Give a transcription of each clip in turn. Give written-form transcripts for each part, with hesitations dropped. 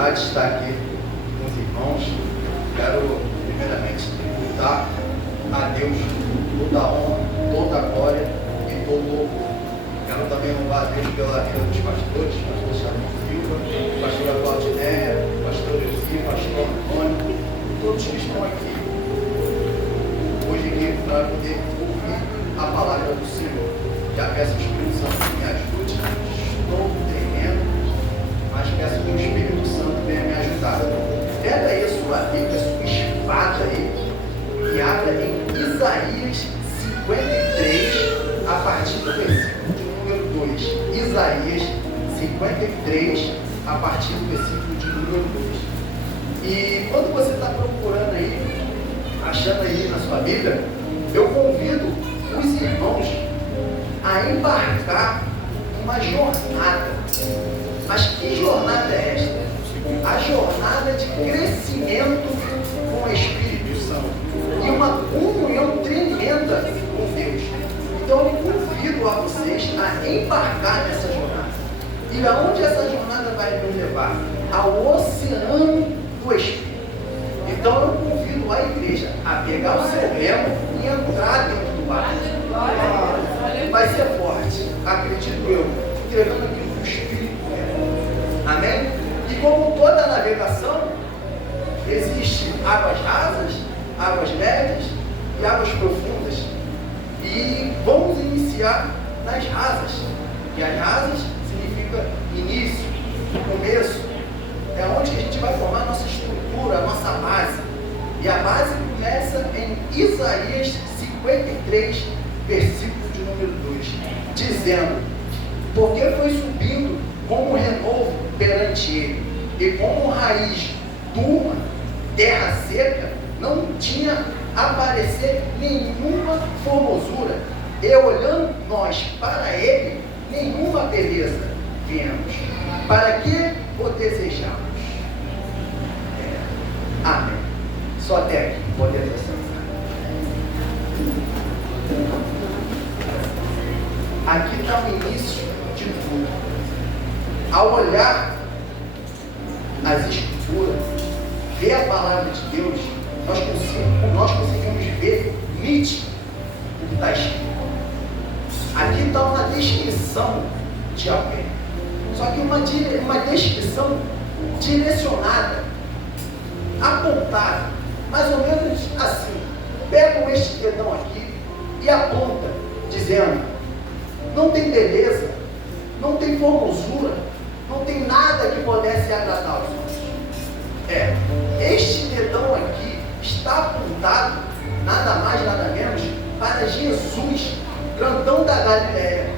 oportunidade de estar aqui com os irmãos. Quero, primeiramente, tributar a Deus toda a honra, toda a glória e todo o louvor. Quero também louvar a Deus pela vida dos pastores, pastor Charles Silva, pastora Claudinéia, pastor Elzi, pastor Antônio, todos que estão aqui hoje aqui para poder ouvir a palavra do Senhor. Já peço ao Espírito Santo que me ajude, estou tremendo, mas peço que o Espírito Santo venha me ajudar. Pega aí a sua Bíblia, a sua espada aí, e abra em Isaías 53, a partir do versículo de número 2. Isaías 53, a partir do versículo de número 2. E quando você está procurando aí, achando aí na sua Bíblia, eu convido os irmãos a embarcar uma jornada. Mas que jornada é esta? A jornada de crescimento com o Espírito Santo e uma comunhão tremenda com Deus. Então eu convido a vocês a embarcar nessa jornada. E aonde essa jornada vai nos levar? Ao oceano do Espírito. Então eu convido a igreja a pegar o seu remo e entrar dentro do barco. Vai ser forte, acredito eu, entregando aquilo que o Espírito quer. Amém? E como toda navegação, existe águas rasas, águas médias e águas profundas. E vamos iniciar nas rasas. E as rasas significa início, começo. É onde a gente vai formar a nossa estrutura, a nossa base. E a base começa em Isaías 53, versículo de número 2, dizendo: porque foi subindo como renovo perante ele, e como raiz dura, terra seca, não tinha aparecer nenhuma formosura, e olhando nós para ele, nenhuma beleza vemos. Para que o desejamos? Amém. Só até aqui, podemos acessar. Aqui está o início de tudo. Ao olhar as Escrituras, ver a palavra de Deus, nós conseguimos ver nítido o que está escrito. Aqui está uma descrição de alguém. Só que uma descrição direcionada, apontada, mais ou menos assim. Pegam este dedão aqui e aponta, dizendo: não tem beleza, não tem formosura, não tem nada que pudesse agradar aos olhos. Este dedão aqui está apontado, nada mais, nada menos, para Jesus, grandão da Galileia.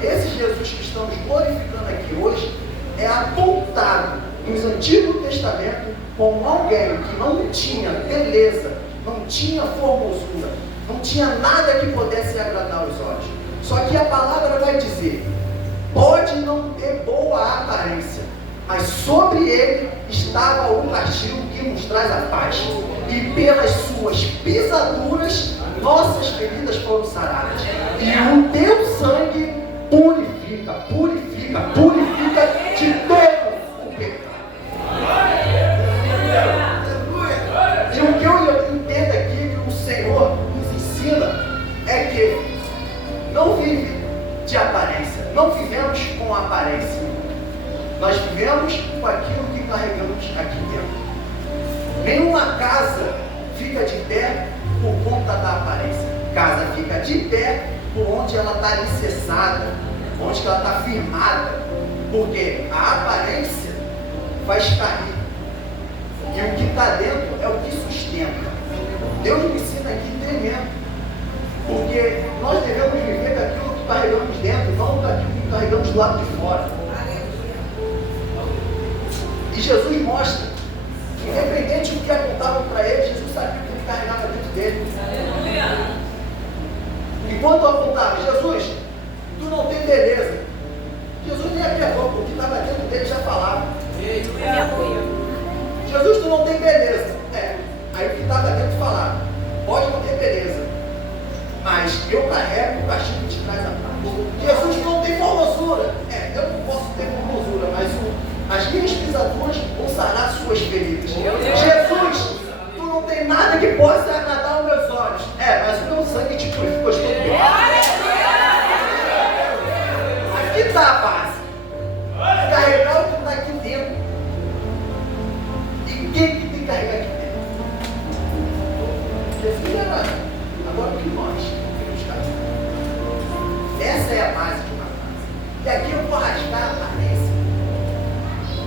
Esse Jesus que estamos glorificando aqui hoje é apontado no Antigo Testamento como alguém que não tinha beleza, não tinha formosura, não tinha nada que pudesse agradar os olhos. Só que a palavra vai dizer: pode não ter boa aparência, mas sobre ele estava o castigo que nos traz a paz, e pelas suas pisaduras nossas feridas foram saradas, e o teu sangue purifica de todo o pecado. E o que eu entendo aqui que o Senhor nos ensina é que não vive de aparência, não vivemos com aparência, nós vivemos com aquilo que carregamos aqui dentro. Nenhuma casa fica de pé por conta da aparência. Casa fica de pé por onde ela está alicerçada, onde ela está firmada, porque a aparência faz cair, e o que está dentro é o que sustenta. Deus me ensina aqui tremendo, porque nós devemos viver daquilo que carregamos dentro, não daquilo que carregamos do lado de fora. E Jesus mostra, independente do que apontavam para ele, Jesus sabia o que ele carregava dentro dele. Enquanto apontava: Jesus, tu não tem beleza, Jesus nem abria a boca, o que estava dentro dele já falava. Jesus, tu não tem beleza. Aí o que estava dentro falava: pode não ter beleza, mas eu carrego o castigo que te traz a paz. Jesus, tu não tem formosura. Eu não posso ter formosura, mas as minhas pisaduras mãos vão sarar suas feridas. Jesus, tu não tem nada que possa agradar os meus olhos. Mas o meu sangue te purificou de todo bem. Aqui está a base. Carregar o que está aqui dentro. E quem que tem que carregar aqui dentro? Jesus era nada. Agora o que nós temos que fazer? Essa é a base de uma base. E aqui eu vou rasgar a aparência.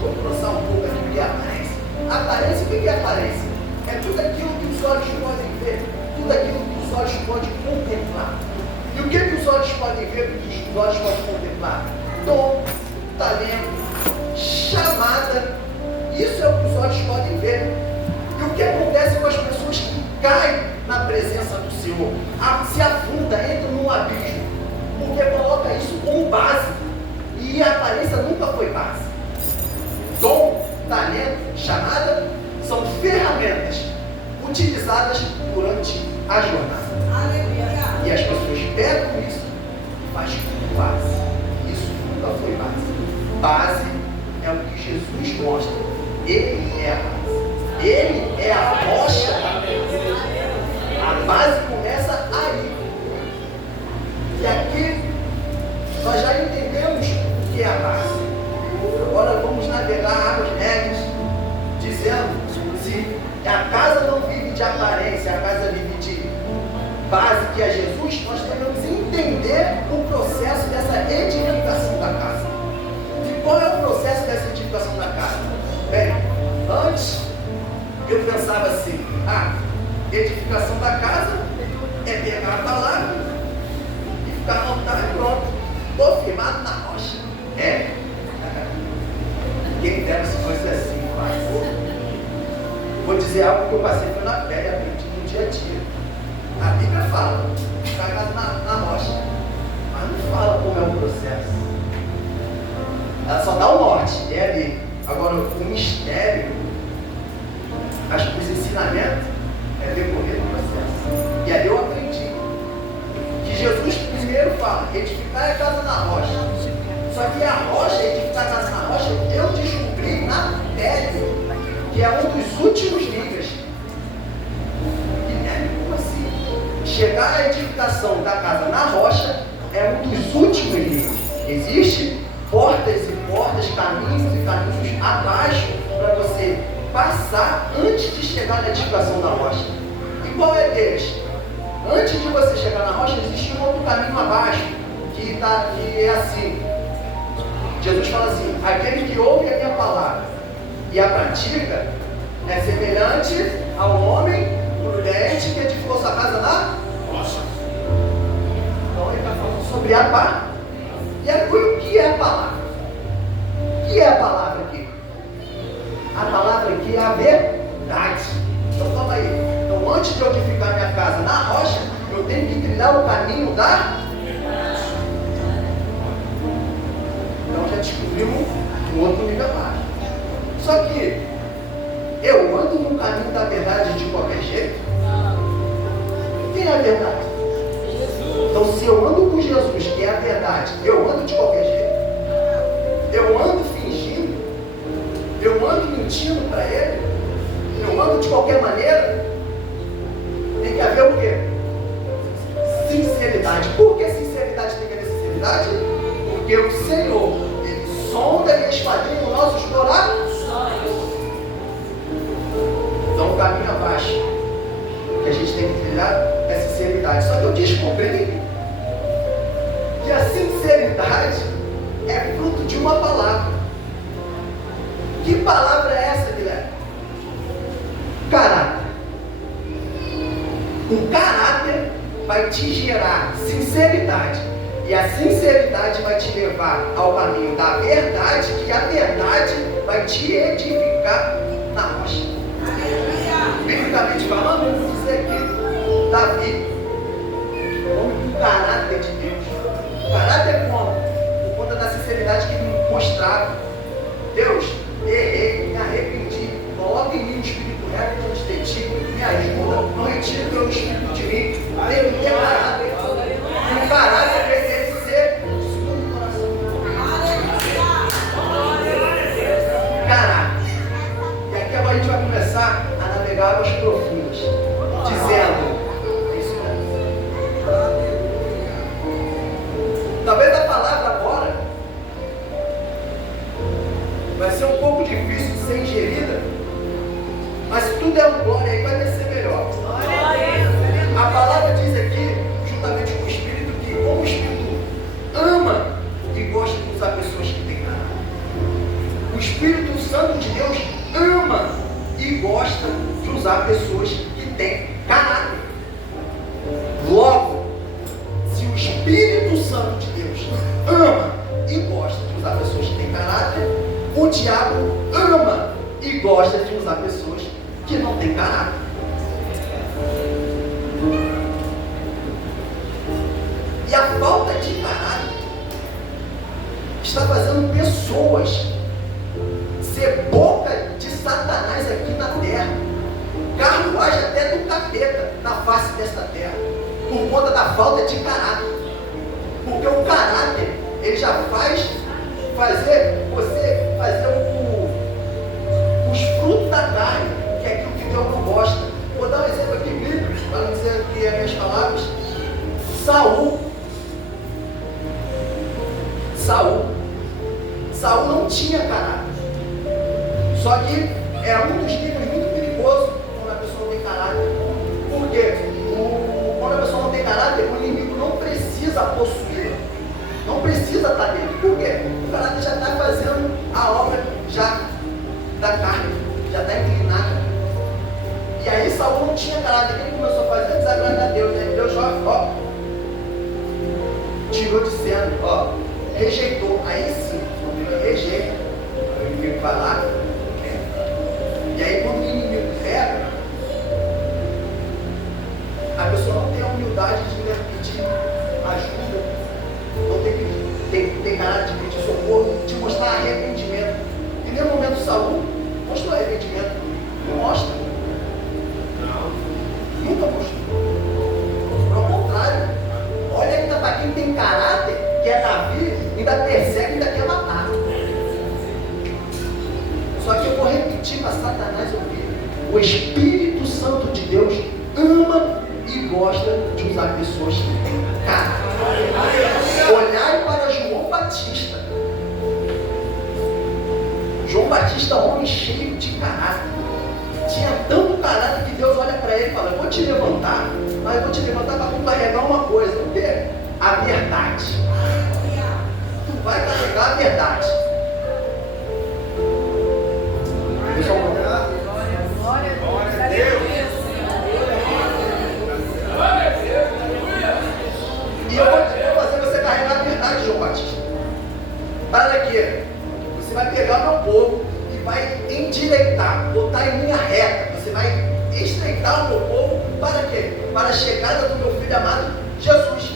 Vou trouxer um pouco aqui o que é aparência. Aparência, o que é aparência? É tudo aquilo que os olhos podem ver, tudo aquilo que os olhos podem contemplar. E o que os olhos podem ver, o que os olhos podem contemplar? Dom, talento, chamada. Isso é o que os olhos podem ver. E o que acontece com as pessoas que caem na presença do Senhor? Se afunda, entra num abismo, porque coloca isso como base. E a aparência nunca foi base. Dom, talento, chamada são ferramentas utilizadas durante a jornada. Aleluia. E as pessoas pegam isso e fazem como base. Isso nunca foi base. Base é o que Jesus mostra. Ele é a base. Ele é a rocha. A base começa aí. E aqui nós já entendemos o que é a base. Agora vamos navegar águas negras, dizendo se a casa não vive de aparência, a casa vive de base, que é Jesus. Nós devemos entender o processo dessa edificação da casa. E qual é o processo dessa edificação da casa? Bem, antes eu pensava assim, edificação da casa é pegar a palavra e ficar no altar e pronto, estou firmado na rocha. Quem dera se fosse assim, mas vou dizer algo que eu passei foi na pele, aprendi no dia a dia. A Bíblia fala, ficar na rocha, mas não fala como é o processo. Ela só dá o norte, é ali. Agora, o mistério, os ensinamentos, é decorrer do processo. E aí eu aprendi que Jesus primeiro fala, edificar a casa na rocha. Só que a rocha, edificar a casa na rocha, eu descobri na pele, que é um dos últimos níveis. Guilherme, como assim? Chegar à edificação da casa na rocha é um dos últimos níveis. Existem portas e portas, caminhos e caminhos abaixo para você passar antes de chegar na edificação da rocha. E qual é deles? Antes de você chegar na rocha, existe um outro caminho abaixo, que é assim. Jesus fala assim, aquele que ouve a minha palavra e a pratica é semelhante ao homem prudente que edificou sua casa na rocha. Então ele está falando sobre a palavra. E agora o que é a palavra? O que é a palavra aqui? A palavra aqui é a verdade. Então calma aí. Então antes de eu edificar minha casa na rocha, eu tenho que trilhar o caminho da verdade. Então já descobrimos um outro nível abaixo. Só que eu ando no caminho da verdade de qualquer jeito? Quem é a verdade? Então se eu ando com Jesus, que é a verdade, eu ando de qualquer jeito? Eu ando fingindo? Eu ando mentindo para Ele? Eu ando de qualquer maneira? Tem que haver o quê? Sinceridade. Por que sinceridade tem que haver sinceridade? Porque o Senhor, Ele sonda e esquadrinha os nossos corações. Então o caminho abaixo que a gente tem que trilhar é sinceridade. Só que eu descobri que a sinceridade é fruto de uma palavra. Que palavra é essa, Guilherme? Caráter. O caráter vai te gerar sinceridade. E a sinceridade vai te levar ao caminho da verdade, que a verdade vai te edificar na rocha. Biblicamente falando, eu vou dizer que Davi, homem com caráter de Deus. Caráter como? Por conta da sinceridade que ele mostrava. Deus, errei, me arrependi. Coloca em mim o espírito reto diante de ti. Me ajuda, não retire o teu espírito de mim. Tenho que ter caráter. E o caráter deve ser segundo o coração. Caráter. gosta de usar pessoas que têm caráter. Logo, se o Espírito Santo de Deus ama e gosta de usar pessoas que têm caráter, o diabo ama e gosta de usar pessoas que não têm caráter. E a falta de caráter está fazendo pessoas ser boca de Satanás aqui na terra, carruagem até do capeta na face desta terra, por conta da falta de caráter. Porque o caráter, ele já faz fazer você fazer os frutos da carne, que é aquilo que Deus não gosta. Vou dar um exemplo aqui bíblico, para não dizer que é minhas palavras. Saul não tinha caráter. Só que é um dos níveis muito perigosos quando a pessoa não tem caráter. Por quê? Quando a pessoa não tem caráter, o inimigo não precisa possuí-la. Não precisa estar dentro. Por quê? O caráter já está fazendo a obra já da carne, já está inclinada. E aí Saul não tinha caráter. Ele começou a fazer desagradar a Deus. Né? Deus tirou de cena, rejeitou. Aí sim, ele rejeita. O inimigo vai lá. E aí quando o inimigo pega, a pessoa não tem a humildade de pedir ajuda, não tem caráter de pedir socorro, de mostrar arrependimento. Em nenhum momento Saul mostrou arrependimento. Não mostra. Nunca mostrou. Ao contrário, olha ainda para quem tem caráter, que é Davi, ainda persegue, ainda quer matar. Só que eu vou repetir para Satanás ouvir. O Espírito Santo de Deus ama e gosta de usar pessoas que têm caráter. Olhai para João Batista. João Batista, homem cheio de caráter. Tinha tanto caráter que Deus olha para ele e fala: eu vou te levantar, mas eu vou te levantar para tu carregar uma coisa. O quê? A verdade. Tu vai carregar a verdade. Pessoal, glória a Deus. E eu vou fazer você carregar a verdade, João Batista. Para quê? Você vai pegar o meu povo e vai endireitar, botar em linha reta. Você vai estreitar o meu povo. Para quê? Para a chegada do meu filho amado, Jesus.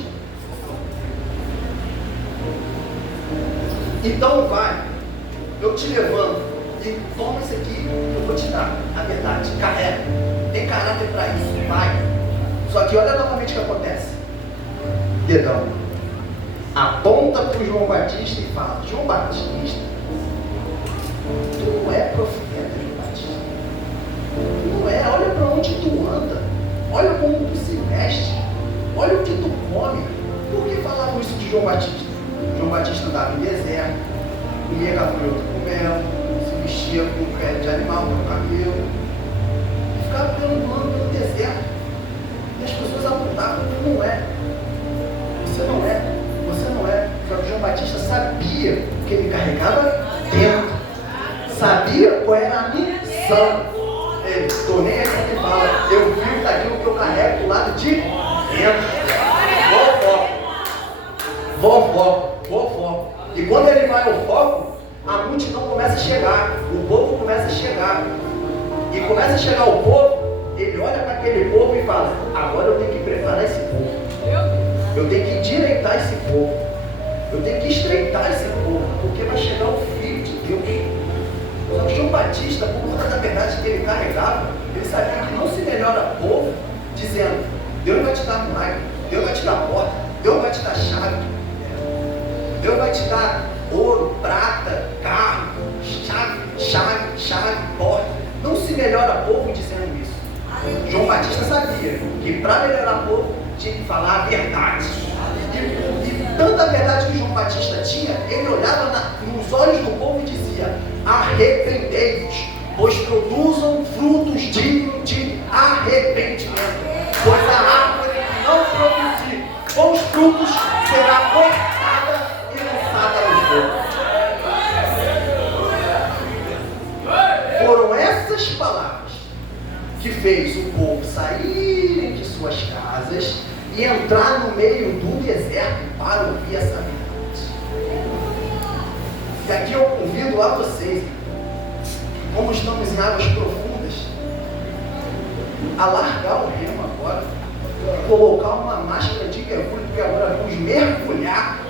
Então vai, eu te levanto e toma isso aqui, eu vou te dar a verdade. Carrega, tem caráter para isso, vai. Só que olha novamente o que acontece. Dedão aponta para o João Batista e fala: João Batista, tu não é profeta, João Batista. Tu não é, olha para onde tu anda, olha como tu se veste, olha o que tu come. Por que falavam isso de João Batista? João Batista andava em deserto, comia gafanhoto com mel, se vestia com pele de animal, com cabelo, e ficava perambulando pelo deserto. E as pessoas apontavam: tu não é. Você não é, você não é. Só que João Batista sabia que ele carregava dentro, sabia qual era a missão. Ele, estou nem aqui que fala, eu vivo daquilo que eu carrego do lado de dentro. Vou foco. E quando ele vai ao foco, a multidão começa a chegar, o povo começa a chegar. E começa a chegar o povo, ele olha para aquele povo e fala: agora eu tenho que preparar esse povo. Eu tenho que endireitar esse povo. Eu tenho que estreitar esse povo, porque vai chegar o Filho de Deus. Só que João Batista, por conta da verdade que ele carregava, ele sabia que não se melhora povo dizendo: Deus vai te dar milagre, Deus vai te dar porta, Deus vai te dar chave, Deus vai te dar ouro, prata, carro, chave, porta. Não se melhora povo dizendo isso. João Batista sabia que para melhorar povo tinha que falar a verdade. E tanta verdade que João Batista tinha, ele olhava nos olhos do povo e dizia: arrependei-vos, pois produzam frutos dignos de arrependimento. Pois a árvore que não produzir bons frutos será cortada e lançada no fogo. Foram essas palavras E aqui eu convido a vocês, como estamos em águas profundas, a largar o remo agora, colocar uma máscara de mergulho, porque agora vamos mergulhar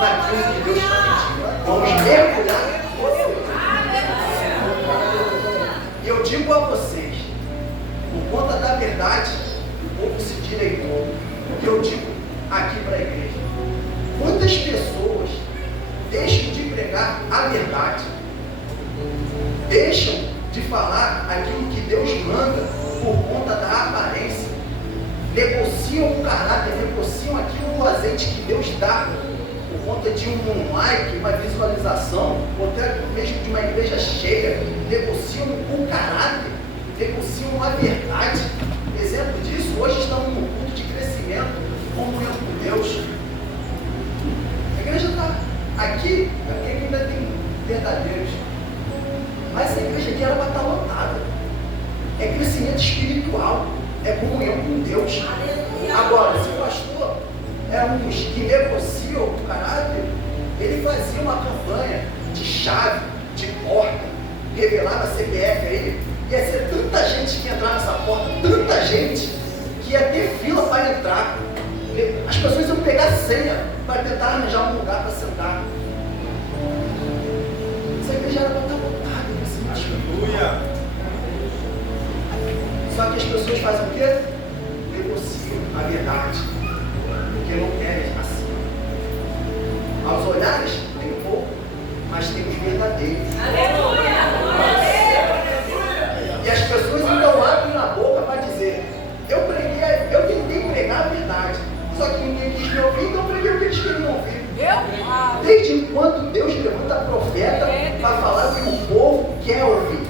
naquilo que Deus está pedindo. Vamos mergulhar em você. E eu digo a vocês, por conta da verdade, o povo se direitou. Eu digo aqui para a igreja, quantas pessoas deixam de pregar a verdade, deixam de falar aquilo que Deus manda por conta da aparência, negociam o caráter, negociam aquilo do azeite que Deus dá por conta de um like, uma visualização, ou até mesmo de uma igreja cheia, negociam o caráter, negociam a verdade. Exemplo disso, hoje estamos num culto de crescimento, comunhão com Deus. A igreja está aqui ainda tem verdadeiros, mas essa igreja aqui ela vai estar lotada. É crescimento espiritual, é comunhão com Deus. Agora, se o pastor é um dos que negociam o caráter, ele fazia uma campanha de chave, de porta, revelava a CPF a ele, ia ser tanta gente que ia entrar nessa porta, tanta gente que ia ter fila para entrar. As pessoas iam pegar senha para tentar arranjar um lugar para sentar. Essa igreja era para estar lotada nesse aleluia. Só que as pessoas fazem o quê? Negociam a verdade, porque não querem assim. Aos olhares tem pouco, mas tem os verdadeiros. Aleluia! E as pessoas então abrem a boca para dizer, eu tentei pregar a verdade, só que ninguém quis me ouvir, então eu preguei o que eles queriam ouvir. Desde quando Deus levanta profeta para falar o que o povo quer ouvir?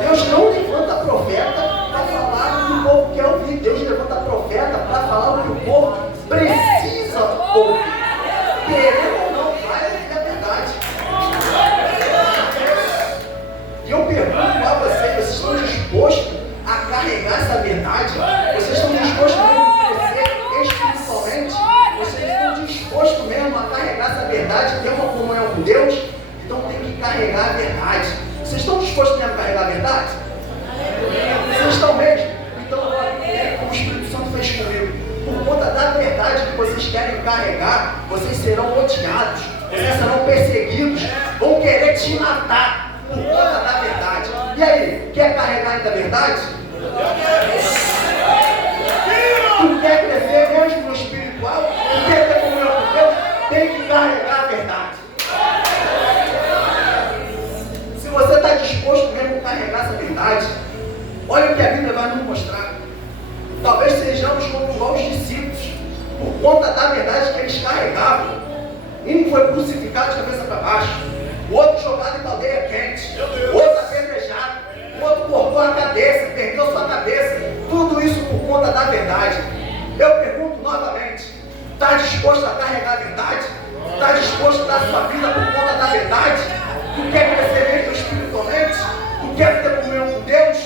Deus não levanta profeta para falar o que o povo quer ouvir. Deus levanta profeta para falar o que o povo precisa ouvir. Querendo ou não, vai ouvir a verdade. E eu pergunto a vocês estão dispostos a carregar essa verdade? Vocês estão dispostos a crescer espiritualmente? Vocês estão dispostos mesmo a carregar essa verdade, ter uma comunhão com Deus? Então tem que carregar a verdade. Vocês estão dispostos mesmo a carregar a verdade? Vocês estão mesmo? Então agora, como o Espírito Santo fez comigo, por conta da verdade que vocês querem carregar, vocês serão odiados, vocês serão perseguidos, vão querer te matar por conta da verdade. E aí, quer carregar ainda a verdade? Tu quer crescer mesmo no espiritual? Tu quer ter comunhão com Deus? Tem que carregar a verdade. Se você está disposto mesmo a carregar essa verdade, olha o que a Bíblia vai nos mostrar. Talvez sejamos como os discípulos, por conta da verdade que eles carregavam. Um foi crucificado de cabeça para baixo, o outro jogado em caldeira quente, o outro apedrejado, o outro cortou a cabeça, perdeu sua cabeça. Tudo isso por conta da verdade. Eu pergunto novamente, está disposto a carregar a verdade? Está disposto a dar sua vida por conta da verdade? Tu quer crescer mesmo espiritualmente? Tu quer ter comunhão com Deus?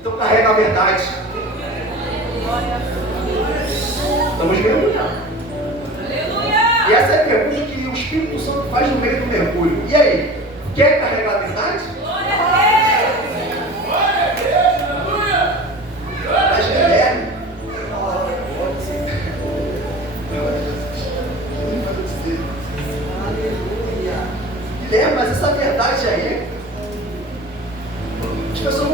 Então carrega a verdade. Estamos mergulhando. E essa é a pergunta que o Espírito Santo faz no meio do mergulho. E aí? Quer carregar a verdade? Mas Guilherme, Guilherme, mas essa verdade aí, as pessoas